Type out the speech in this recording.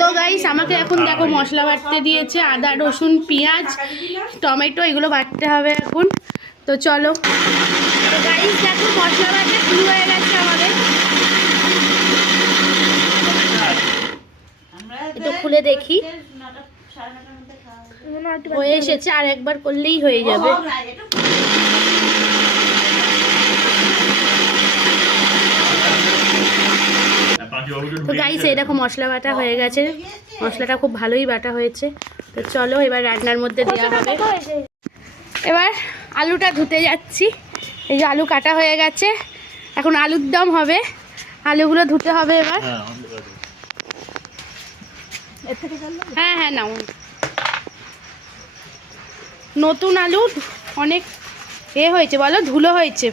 তো গাইস আমাকে এখন দেখো মশলা বাটতে দিয়েছে, আদা রসুন পেঁয়াজ টমেটো এগুলো বাটতে হবে এখন। তো চলো, তো গাইস দেখো মশলা বাটা শুরু হয়ে গেছে আমাদের। একটু খুলে দেখি, হয়ে এসেছে, আর একবার করলেই হয়ে যাবে। তো গাইস এই দেখো মশলা বাটা হয়ে গেছে, মশলাটা খুব ভালোই বাটা হয়েছে। তো চলো এবার রান্নার মধ্যে দেওয়া হবে। এবার আলুটা ধুতে যাচ্ছি, এই যে আলু কাটা হয়ে গেছে, এখন আলুর দম হবে, আলুগুলো ধুতে হবে এবার। হ্যাঁ হ্যাঁ নাও, নতুন আলু অনেক হয়েছে বলো, ধুলো হয়েছে।